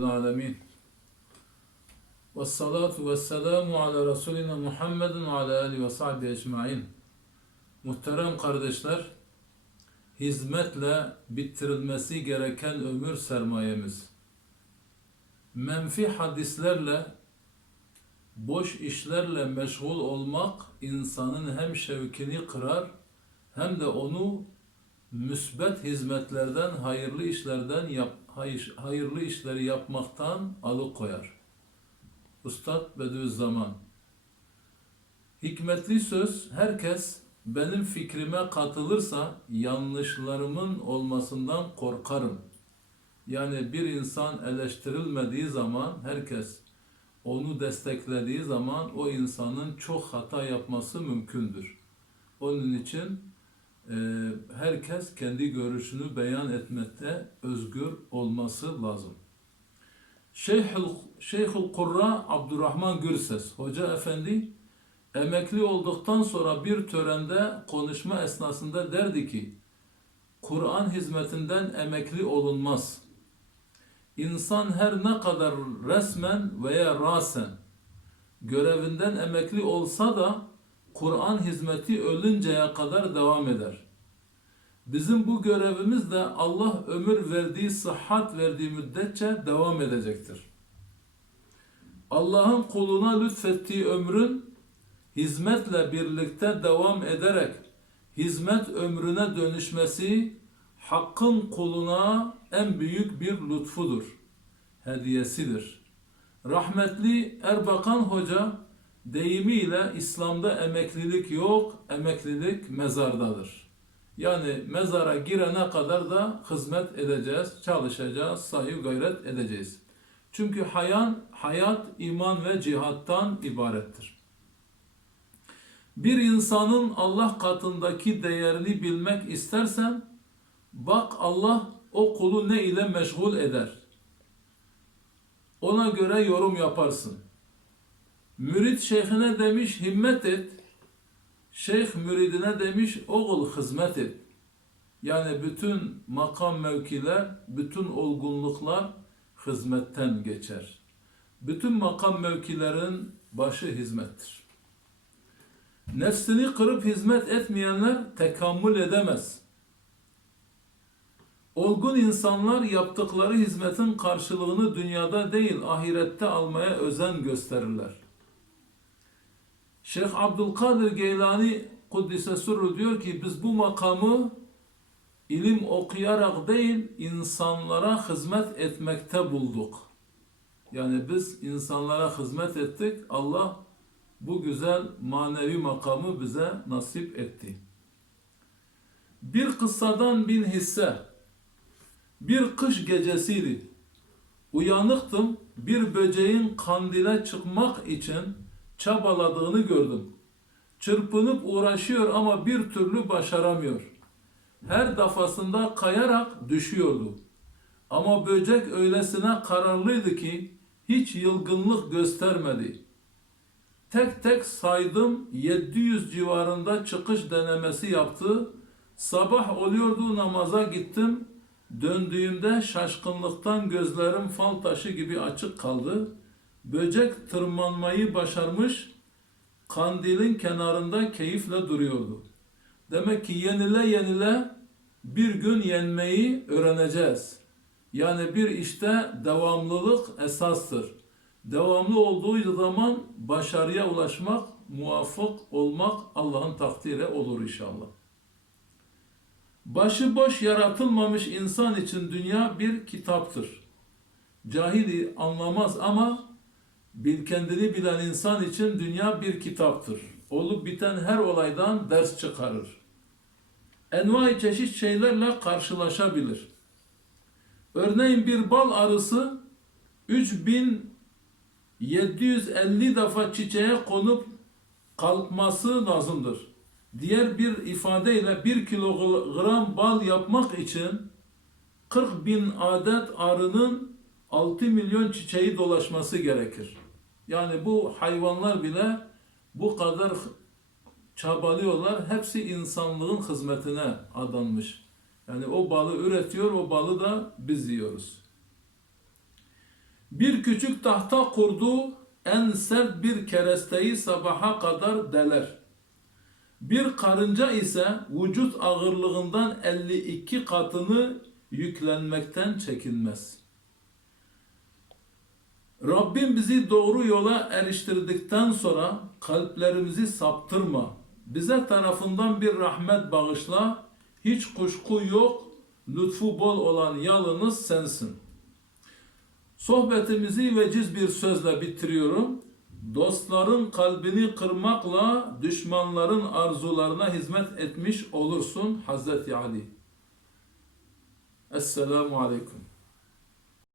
Rabbil Alemin. Ve salatu ve selamu ala Resulina Muhammedin ve ala alihi ve sahbihi ecmain. Muhterem kardeşler, hizmetle bitirilmesi gereken ömür sermayemiz. Menfi hadislerle, boş işlerle meşgul olmak insanın hem şevkini kırar hem de onu müsbet hizmetlerden, hayırlı işlerden yap hayır- hayırlı işleri yapmaktan alıkoyar. Ustad Bediüzzaman Hikmetli söz, herkes benim fikrime katılırsa yanlışlarımın olmasından korkarım. Yani bir insan eleştirilmediği zaman herkes onu desteklediği zaman o insanın çok hata yapması mümkündür. Onun için herkes kendi görüşünü beyan etmekte özgür olması lazım. Şeyhül, Şeyhül Kurra Abdurrahman Gürses Hoca Efendi emekli olduktan sonra bir törende konuşma esnasında derdi ki Kur'an hizmetinden emekli olunmaz. İnsan her ne kadar resmen veya rasen görevinden emekli olsa da Kur'an hizmeti ölünceye kadar devam eder. Bizim bu görevimiz de Allah ömür verdiği, sıhhat verdiği müddetçe devam edecektir. Allah'ın kuluna lütfettiği ömrün hizmetle birlikte devam ederek hizmet ömrüne dönüşmesi Hakk'ın kuluna en büyük bir lütfudur, hediyesidir. Rahmetli Erbakan Hoca deyimiyle İslam'da emeklilik yok, emeklilik mezardadır. Yani mezara girene kadar da hizmet edeceğiz, çalışacağız, sayı gayret edeceğiz. Çünkü hayat, hayat iman ve cihattan ibarettir. Bir insanın Allah katındaki değerini bilmek istersen, bak Allah o kulu ne ile meşgul eder. Ona göre yorum yaparsın. Mürit şeyhine demiş himmet et. Şeyh müridine demiş oğul hizmet et. Yani bütün makam mevkiler, bütün olgunluklar hizmetten geçer. Bütün makam mevkilerin başı hizmettir. Nefsini kırıp hizmet etmeyenler tekamül edemez. Olgun insanlar yaptıkları hizmetin karşılığını dünyada değil ahirette almaya özen gösterirler. Şeyh Abdülkadir Geylani Kuddise Sürrü diyor ki biz bu makamı ilim okuyarak değil insanlara hizmet etmekte bulduk. Yani biz insanlara hizmet ettik. Allah bu güzel manevi makamı bize nasip etti. Bir kıssadan bin hisse. Bir kış gecesiydi. Uyanıktım. Bir böceğin kandile çıkmak için çabaladığını gördüm. Çırpınıp uğraşıyor ama bir türlü başaramıyor. Her defasında kayarak düşüyordu. Ama böcek öylesine kararlıydı ki hiç yılgınlık göstermedi. Tek tek saydım 700 civarında çıkış denemesi yaptı. Sabah oluyordu namaza gittim. Döndüğümde şaşkınlıktan gözlerim fal taşı gibi açık kaldı. Böcek tırmanmayı başarmış, kandilin kenarında keyifle duruyordu. Demek ki yenile yenile bir gün yenmeyi öğreneceğiz. Yani bir işte devamlılık esastır. Devamlı olduğu zaman başarıya ulaşmak, muvaffak olmak Allah'ın takdiri olur inşallah. Başıboş yaratılmamış insan için dünya bir kitaptır. Cahili anlamaz ama bil kendini bilen insan için dünya bir kitaptır. Olup biten her olaydan ders çıkarır. Envai çeşit şeylerle karşılaşabilir. Örneğin bir bal arısı 3750 defa çiçeğe konup kalkması lazımdır. Diğer bir ifadeyle 1 kilogram bal yapmak için 40 bin adet arının 6 milyon çiçeği dolaşması gerekir. Yani bu hayvanlar bile bu kadar çabalıyorlar. Hepsi insanlığın hizmetine adanmış. Yani o balı üretiyor, o balı da biz yiyoruz. Bir küçük tahta kurdu, en sert bir keresteyi sabaha kadar deler. Bir karınca ise vücut ağırlığından 52 katını yüklenmekten çekinmez. Rabbim bizi doğru yola eriştirdikten sonra kalplerimizi saptırma. Bize tarafından bir rahmet bağışla. Hiç kuşku yok. Lütfu bol olan yalınız sensin. Sohbetimizi veciz bir sözle bitiriyorum. Dostların kalbini kırmakla düşmanların arzularına hizmet etmiş olursun Hazreti Ali. Esselamu Aleyküm.